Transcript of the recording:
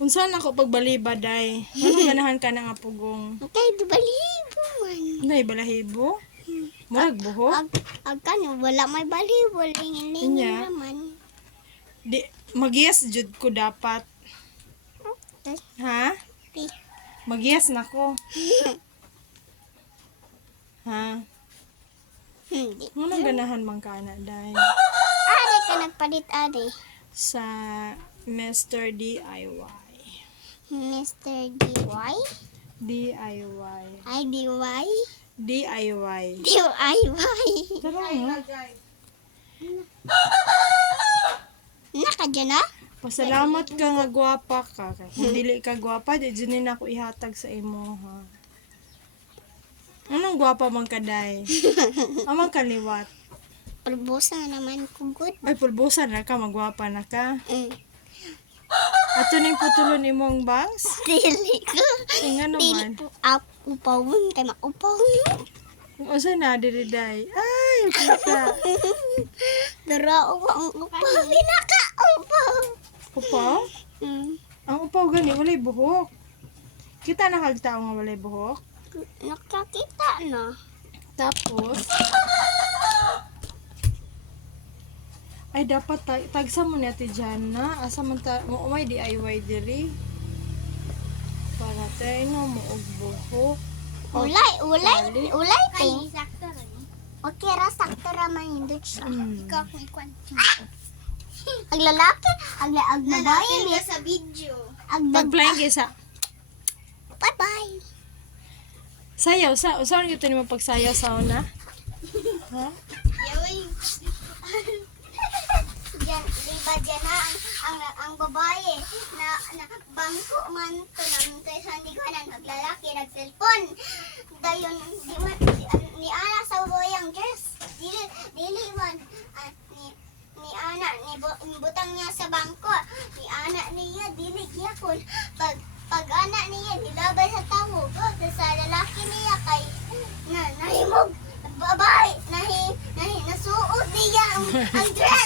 Unsa na ko pagbaliba day? Ano ganahan ka na nga pugong? Okay, di balibo man. Nay balahibo? Murag buhok? Agkan, wala may balibo. Lingin-lingin Inya? naman. Di mag-yes jud ko dapat. Ha? Di. Mag-yes na ko. Ha? Hindi. Ano ganahan man ka na day? Ari ka nagpalit, ari. Sa Mr. DIY. Mr. D.Y.? DIY. Ay, D.Y.? DIY. D.I.Y. Tara nga. Naka dyan na? Pasalamat ka nga gwapa ka. Kung dili ka gwapa, di dyan ako ihatag sa imo, ha? Anong gwapa man ka, day? Amang kaliwat. Pulbusa naman ko good. Ay, pulbusan na ka, magwapa na ka. Ato ning putulo ni mong bangs? Dili ko. Tinga naman. Dili ko upawon kay maupawon. O saan na, diri, day? Ay, kita. Darao ang upaw. Pinaka-upaw. Upaw? Ang upaw gani, walay buhok. Kita nakagtao nga walay buhok. Nakakita na. Tapos, ay dapat tagsa mo natin dyan na. Asa man mo may DIY diri. Para tayo na mo og buhok. Ulay, ting. Okay ra, sakto ra man hindot siya. Ikaw may kwento. Ang lalaki, ang babae. sa video. Ang Pag-playing kaysa. Bye-bye. Sayaw, saan ito ni mo pagsayaw sa una? Ha? Yaway. Diyan, diba dyan na ang babae na bangko man to namin tayo sa niguanan, naglalaki, nagselfon. Dayon, di man, ni Ana sa boyang dress. Dili man, ni Ana, butang niya sa bangko. Ni Ana niya, dili gyapon. Pag anak niya, nilabay sa tao. Sa lalaki niya kay, nahimog. Babae, nasuot niya ang dress.